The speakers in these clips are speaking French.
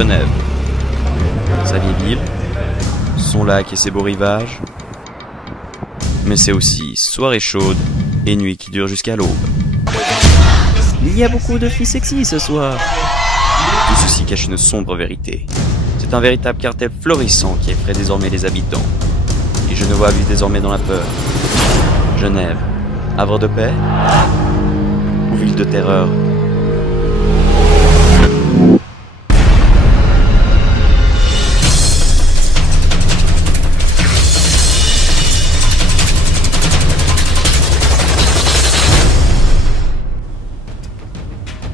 Genève. Sa vieille ville, son lac et ses beaux rivages. Mais c'est aussi soirée chaude et nuit qui dure jusqu'à l'aube. Il y a beaucoup de filles sexy ce soir. Tout ceci cache une sombre vérité. C'est un véritable cartel florissant qui effraie désormais les habitants. Et Genevois vivent désormais dans la peur. Genève, havre de paix ou ville de terreur?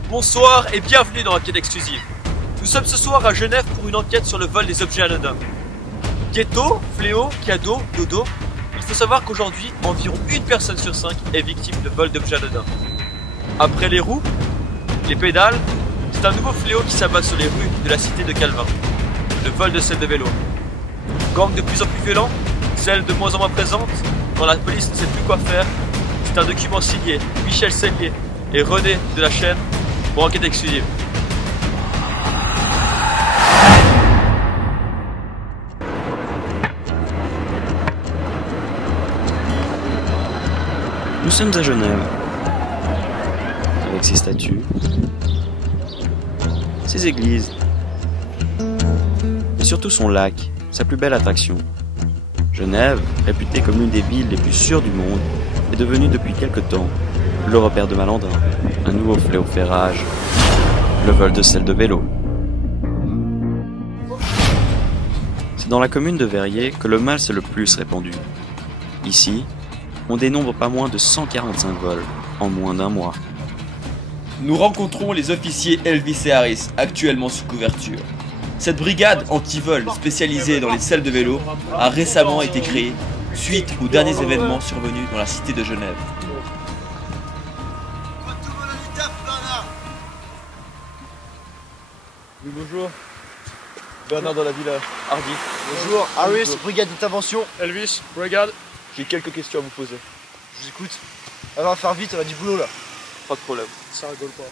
Bonsoir et bienvenue dans Enquête exclusive. Nous sommes ce soir à Genève pour une enquête sur le vol des objets anodins. Ghetto, fléau, cadeau, dodo. Il faut savoir qu'aujourd'hui, environ une personne sur 5 est victime de vol d'objets anodins. Après les roues, les pédales, c'est un nouveau fléau qui s'abat sur les rues de la cité de Calvin. Le vol de selles de vélo. Gang de plus en plus violent, celle de moins en moins présente, quand la police ne sait plus quoi faire. C'est un document signé Michel Sellier et René de la chaîne pour Enquête exclusive. Nous sommes à Genève, avec ses statues, ses églises, et surtout son lac, sa plus belle attraction. Genève, réputée comme l'une des villes les plus sûres du monde, est devenue depuis quelque temps le repère de malandrins, un nouveau fléau fait rage, le vol de selles de vélo. C'est dans la commune de Verrier que le mal s'est le plus répandu. Ici, on dénombre pas moins de 145 vols en moins d'un mois. Nous rencontrons les officiers Elvis et Harris, actuellement sous couverture. Cette brigade anti-vol spécialisée dans les selles de vélo a récemment été créée suite aux derniers événements survenus dans la cité de Genève. Oui, bonjour. Bernard dans la ville Hardy. Bonjour, Harris, brigade d'intervention. Elvis, regarde. J'ai quelques questions à vous poser. Je vous écoute. On va faire vite, on a du boulot là. Pas de problème. Ça rigole pas.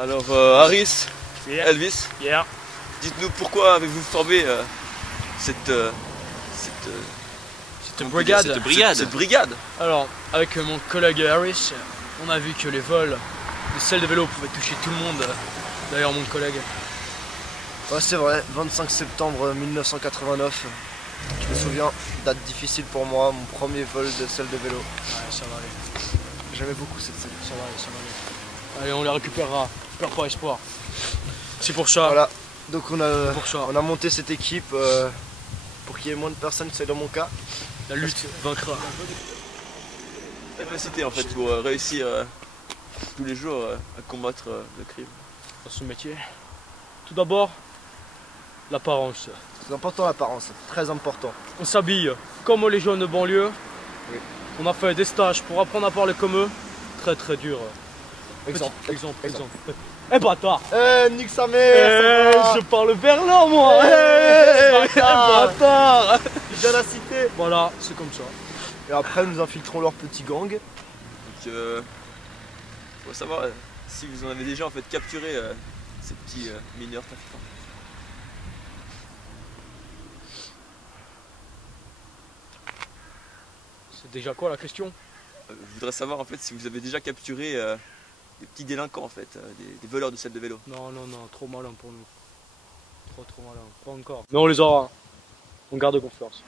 Alors, Harris, Elvis, dites-nous pourquoi avez-vous formé cette brigade. Alors, avec mon collègue Harris, on a vu que les vols de selles de vélo pouvaient toucher tout le monde. D'ailleurs, mon collègue. Ouais, c'est vrai, 25 septembre 1989. Je me souviens, date difficile pour moi, mon premier vol de selles de vélo. Ouais, ça va aller. J'aimais beaucoup cette selle. Ça va aller. Allez, on les récupérera. Perds pas espoir. C'est pour ça. Voilà, donc on a monté cette équipe pour qu'il y ait moins de personnes que c'est dans mon cas. La lutte vaincra. Capacité en fait pour réussir tous les jours à combattre le crime. Dans ce métier. Tout d'abord, l'apparence. C'est important l'apparence, c'est très important. On s'habille comme les jeunes de banlieue. Oui. On a fait des stages pour apprendre à parler comme eux. Très très dur. Exemple. Eh bâtard! Nique sa mère! Je parle berlin moi! Bâtard! Il vient la cité! Voilà, c'est comme ça. Et après nous infiltrons leur petit gang. Donc faut savoir si vous en avez déjà en fait capturé ces petits mineurs trafiquants. C'est déjà quoi la question? Je voudrais savoir en fait si vous avez déjà capturé des petits délinquants en fait, des voleurs de selles de vélo. Non, trop malin pour nous. Trop malin, pas encore. Mais on les aura. On garde confiance.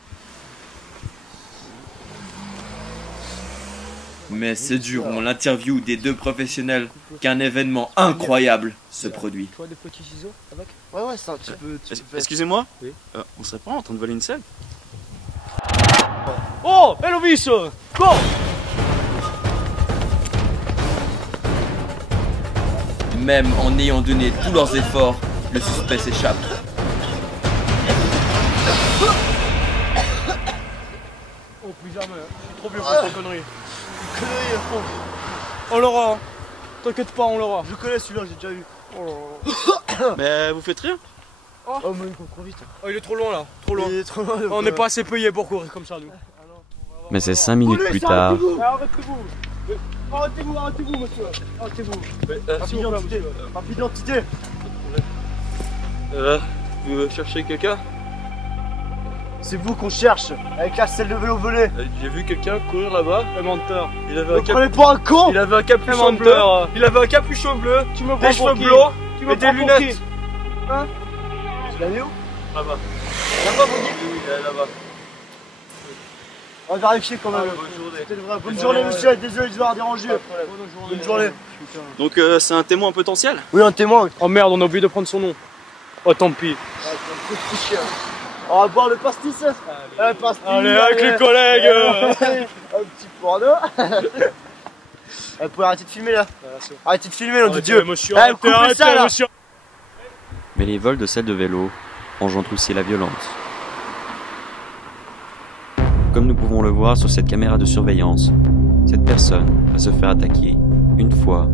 Mais c'est durant l'interview des deux professionnels qu'un événement incroyable se produit. Tu vois des petits ciseaux avec? Ouais, ça, tu peux Excusez-moi, Oui. on serait pas en train de voler une selle? Oh, Elvis! Quoi? Même en ayant donné tous leurs efforts, le suspect s'échappe. Oh, plus jamais. Je suis trop vieux pour ces conneries. On l'aura. T'inquiète pas, on l'aura. Je connais celui-là, j'ai déjà vu. Mais vous faites rien? Oh mais il court trop vite. Oh, il est trop loin là. Trop loin. Il est trop loin. On n'est pas assez payés pour courir comme ça, nous. Mais c'est 5 minutes plus tard Arrêtez-vous. Arrêtez-vous, monsieur. Arrêtez-vous. Papier d'identité. Vous cherchez quelqu'un? C'est vous qu'on cherche, avec la selle de vélo volée. J'ai vu quelqu'un courir là-bas. Le menteur. Il avait Vous prenez pas un con. Il avait un capuchon bleu. Il avait un capuchon bleu. Tu me Des prends cheveux pour qui? blancs. Tu me Et des prends pour lunettes. qui? Tu l'as vu où? Là-bas. Là-bas, vous dites. Oui, il est là-bas. On va vérifier quand même. Bonne journée. C'était vrai. Bonne journée, monsieur. Désolé de vous avoir dérangé. Bonne journée. Donc c'est un témoin potentiel? Oui, un témoin. Oh merde, on a oublié de prendre son nom. Oh tant pis. On va boire le pastis. Pastis. Allez, avec les collègues. Un petit porno. Vous pouvez arrêter de filmer là. Arrêtez de filmer, nom de Dieu. Monsieur, Eh, coupez ça là. monsieur. Mais les vols de selles de vélo engendrent aussi la violence. Comme nous pouvons le voir sur cette caméra de surveillance, cette personne va se faire attaquer une fois,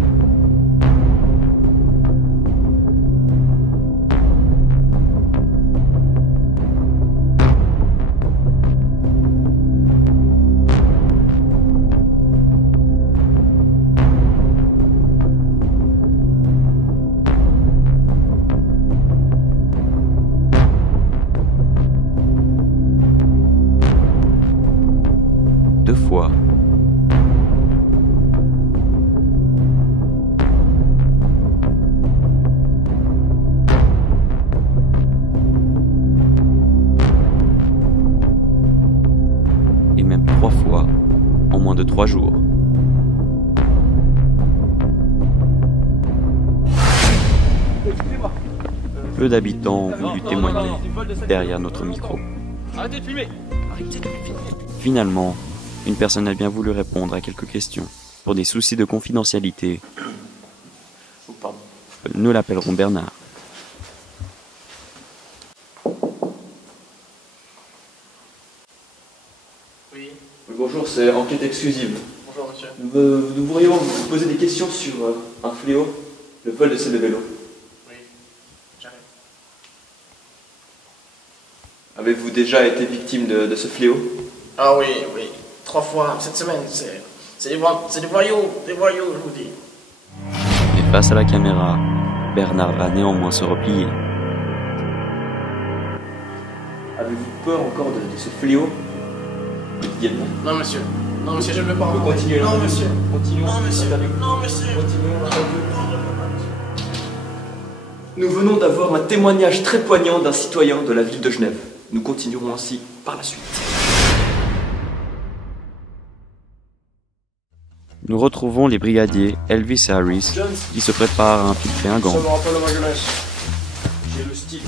deux fois, et même 3 fois en moins de 3 jours. Peu d'habitants ont voulu témoigner derrière notre micro. Arrêtez de filmer. Finalement, une personne a bien voulu répondre à quelques questions. Pour des soucis de confidentialité, nous l'appellerons Bernard. Oui, bonjour, c'est enquête exclusive. Bonjour monsieur. Nous voudrions vous poser des questions sur un fléau, le vol de selles de vélo. Oui, j'arrive. Avez-vous déjà été victime de ce fléau? Ah oui, 3 fois cette semaine, c'est des voyous, je vous dis. Mais face à la caméra, Bernard va néanmoins se replier. Avez-vous peur encore de ce fléau quotidiennement? Non monsieur, je ne veux pas. On peut continuer. Non monsieur, Continuons. non monsieur, Interview. non monsieur. Nous venons d'avoir un témoignage très poignant d'un citoyen de la ville de Genève. Nous continuerons ainsi par la suite. Nous retrouvons les brigadiers Elvis et Harris qui se préparent à infiltrer un gang. Ça me rappelle ma jeunesse. J'ai le style.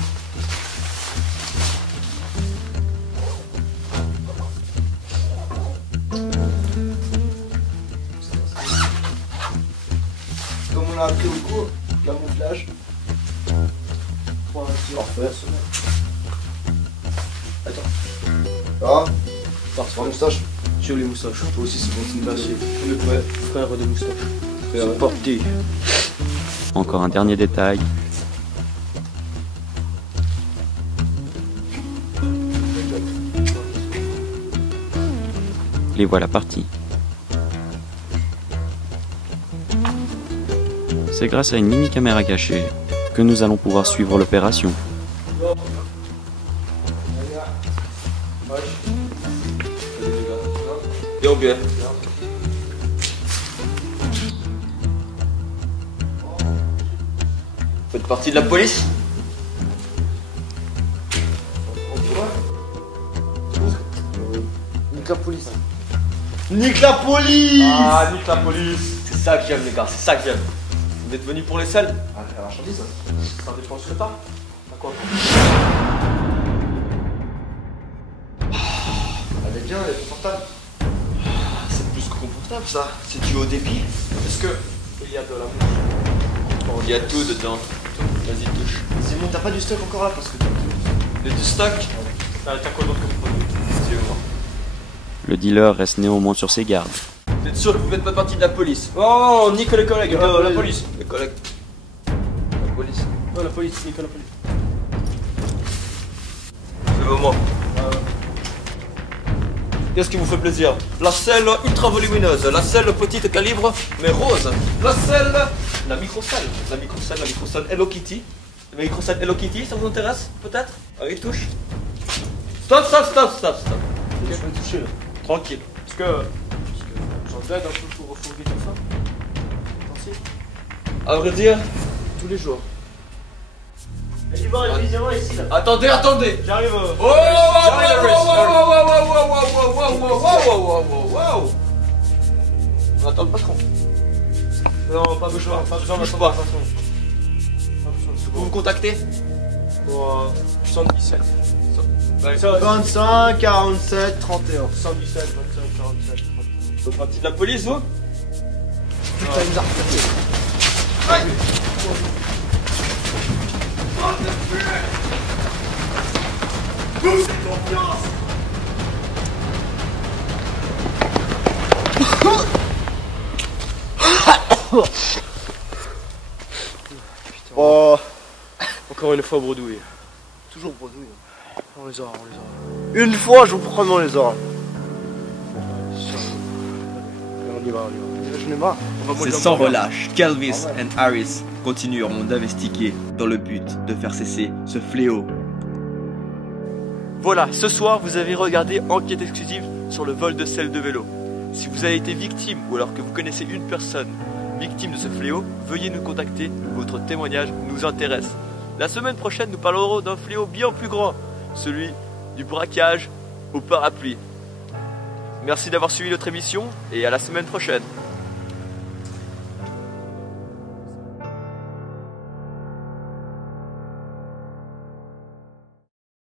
Comme on l'a appris au cours, camouflage. Parfait. Attends. Ah, parfait. Moustache. Sur les moustaches. Toi aussi, c'est bon, c'est une bâche. On est prêt. Frère de moustaches. C'est parti. Encore un dernier détail. Les voilà partis. C'est grâce à une mini caméra cachée que nous allons pouvoir suivre l'opération. Bien, bien. Vous faites partie de la police? Nique la police. Nique la police. Ah, nique la police. C'est ça que j'aime, les gars, c'est ça que j'aime. Vous êtes venus pour les selles? Ah, la marchandise. Ça dépend ce que t'as. T'as quoi? Elle est bien, elle est confortable. C'est plus que confortable, ça. C'est du haut débit. Est-ce que il y a de la mouche? Il y a tout dedans. Vas-y, touche. Simon, t'as pas du stock encore là parce que Et du stock? T'as quoi d'autre comme produit? Suivez-moi. Le dealer reste néanmoins sur ses gardes. Vous êtes sûr que vous faites pas partie de la police? Oh, nique les collègues. La police. Les collègues. La police. Oh la police, nique la police. Suivez-moi. Qu'est-ce qui vous fait plaisir? La selle ultra volumineuse, la selle petite calibre mais rose, la selle, la micro-selle Hello Kitty. La micro-selle Hello Kitty, ça vous intéresse peut-être? Allez, touche. Stop. Je vais toucher là. Tranquille. Parce que j'en t'aide un peu pour refourguer tout ça. Merci. À vrai dire, Tous les jours. Et tu vois le visionnement ici là. attendez. J'arrive. Oh, on attend le patron. Non, pas besoin Bouge d'attendre pas. la façon. Vous me contactez? Pour 117. 25, 47, 31. 117, 25, 47, 30. Vous faites partie de la police, vous? Putain, il nous a refouillé. Oh, Encore une fois bredouille. toujours bredouille. On les aura. Une fois, je vous promets, on les aura. On y va. Je n'ai marre. C'est sans relâche qu'Elvis et Harris continueront d'investiguer dans le but de faire cesser ce fléau. Voilà, ce soir vous avez regardé Enquête exclusive sur le vol de selle de vélo. Si vous avez été victime ou alors que vous connaissez une personne victime de ce fléau, veuillez nous contacter, votre témoignage nous intéresse. La semaine prochaine, nous parlerons d'un fléau bien plus grand, celui du braquage au parapluie. Merci d'avoir suivi notre émission et à la semaine prochaine.